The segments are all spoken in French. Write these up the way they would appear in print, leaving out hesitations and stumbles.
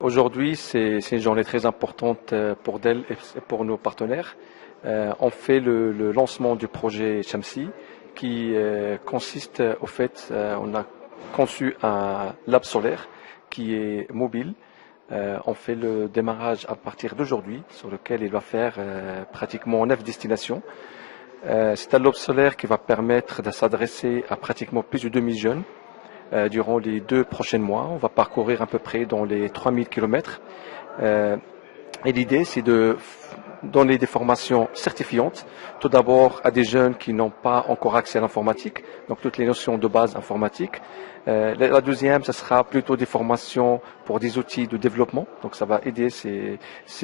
Aujourd'hui, c'est une journée très importante pour Dell et pour nos partenaires. On fait le lancement du projet Shamsi qui consiste au fait, on a conçu un lab solaire qui est mobile. On fait le démarrage à partir d'aujourd'hui sur lequel il va faire pratiquement 9 destinations. C'est un lab solaire qui va permettre de s'adresser à pratiquement plus de 2000 jeunes. Durant les 2 prochains mois, on va parcourir à peu près dans les 3000 kilomètres. Et l'idée, c'est de donner des formations certifiantes, tout d'abord à des jeunes qui n'ont pas encore accès à l'informatique, donc toutes les notions de base informatique. La deuxième, ce sera plutôt des formations pour des outils de développement, donc ça va aider ces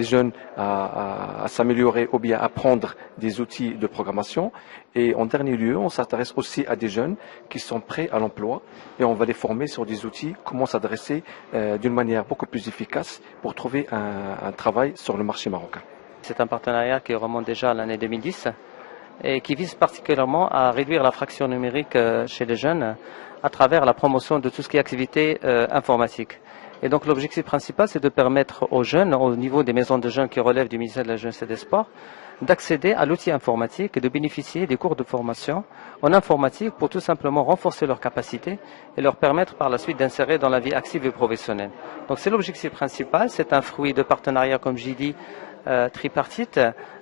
jeunes à s'améliorer ou bien à apprendre des outils de programmation. Et en dernier lieu, on s'intéresse aussi à des jeunes qui sont prêts à l'emploi et on va les former sur des outils, comment s'adresser d'une manière beaucoup plus efficace pour trouver un travail sur le marché marocain. C'est un partenariat qui remonte déjà à l'année 2010 et qui vise particulièrement à réduire la fraction numérique chez les jeunes à travers la promotion de tout ce qui est activité informatique. Et donc l'objectif principal, c'est de permettre aux jeunes, au niveau des maisons de jeunes qui relèvent du ministère de la Jeunesse et des Sports, d'accéder à l'outil informatique et de bénéficier des cours de formation en informatique pour tout simplement renforcer leurs capacités et leur permettre par la suite d'insérer dans la vie active et professionnelle. Donc c'est l'objectif principal, c'est un fruit de partenariat, comme j'ai dit, tripartite,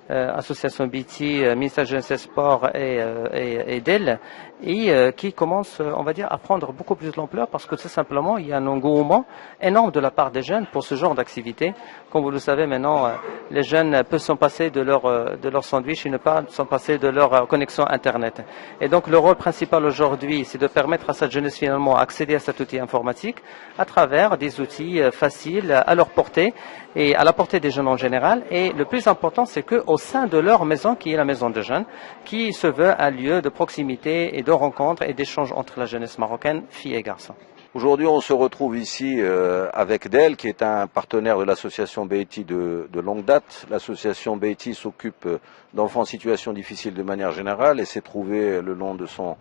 Association BT, ministère de la Jeunesse et des Sports et Dell, et qui commence, on va dire, à prendre beaucoup plus d'ampleur parce que tout simplement, il y a un engouement énorme de la part des jeunes pour ce genre d'activité. Comme vous le savez maintenant, les jeunes peuvent s'en passer de leur sandwich et ne pas s'en passer de leur connexion Internet. Et donc, le rôle principal aujourd'hui, c'est de permettre à cette jeunesse finalement d'accéder à cet outil informatique à travers des outils faciles à leur portée et à la portée des jeunes en général. Et le plus important, c'est qu'au sein de leur maison, qui est la maison de jeunes, qui se veut un lieu de proximité et de rencontre et d'échange entre la jeunesse marocaine, filles et garçons. Aujourd'hui, on se retrouve ici avec Dell, qui est un partenaire de l'association Beiti de longue date. L'association Beiti s'occupe d'enfants en situation difficile de manière générale et s'est trouvé le long de son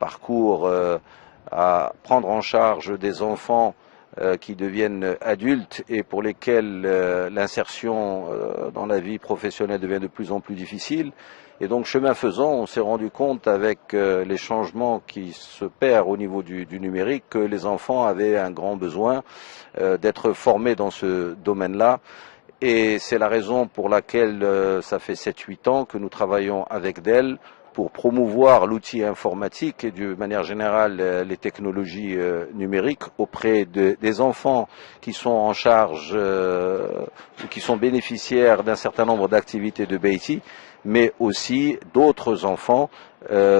parcours à prendre en charge des enfants qui deviennent adultes et pour lesquels l'insertion dans la vie professionnelle devient de plus en plus difficile. Et donc, chemin faisant, on s'est rendu compte avec les changements qui se perdent au niveau du numérique que les enfants avaient un grand besoin d'être formés dans ce domaine-là. Et c'est la raison pour laquelle ça fait 7-8 ans que nous travaillons avec Dell pour promouvoir l'outil informatique et de manière générale les technologies numériques auprès des enfants qui sont en charge ou qui sont bénéficiaires d'un certain nombre d'activités de Beiti, mais aussi d'autres enfants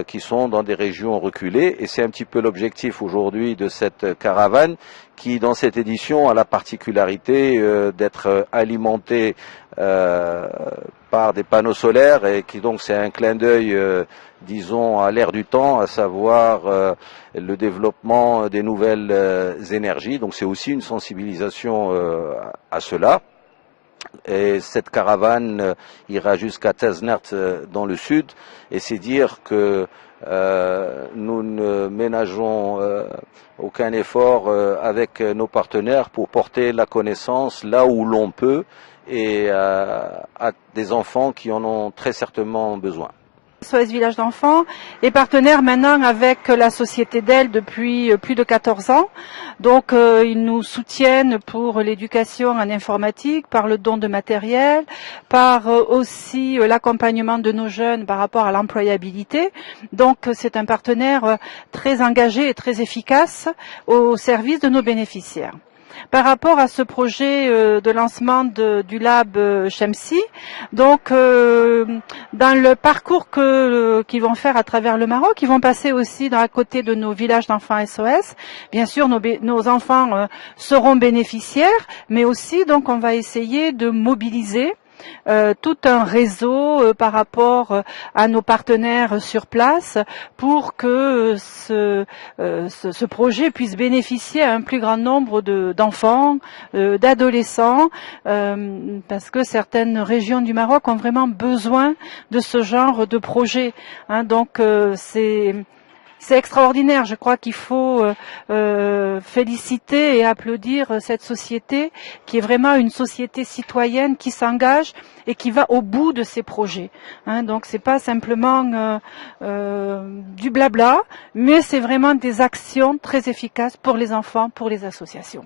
qui sont dans des régions reculées. Et c'est un petit peu l'objectif aujourd'hui de cette caravane qui, dans cette édition, a la particularité d'être alimentée par des panneaux solaires et qui donc c'est un clin d'œil, disons, à l'ère du temps, à savoir le développement des nouvelles énergies. Donc c'est aussi une sensibilisation à cela. Et cette caravane ira jusqu'à Teznert dans le sud, et c'est dire que nous ne ménageons aucun effort avec nos partenaires pour porter la connaissance là où l'on peut et à des enfants qui en ont très certainement besoin. SOS Village d'enfants est partenaire maintenant avec la société Dell depuis plus de 14 ans. Donc ils nous soutiennent pour l'éducation en informatique, par le don de matériel, par aussi l'accompagnement de nos jeunes par rapport à l'employabilité. Donc c'est un partenaire très engagé et très efficace au service de nos bénéficiaires. Par rapport à ce projet de lancement du lab Shamsi, donc dans le parcours qu'ils vont faire à travers le Maroc, ils vont passer aussi à côté de nos villages d'enfants SOS. Bien sûr, nos enfants seront bénéficiaires, mais aussi donc on va essayer de mobiliser tout un réseau par rapport à nos partenaires sur place pour que ce projet puisse bénéficier à un plus grand nombre d'enfants, d'adolescents, parce que certaines régions du Maroc ont vraiment besoin de ce genre de projet. Donc C'est extraordinaire. Je crois qu'il faut féliciter et applaudir cette société qui est vraiment une société citoyenne qui s'engage et qui va au bout de ses projets. Donc c'est pas simplement du blabla, mais c'est vraiment des actions très efficaces pour les enfants, pour les associations.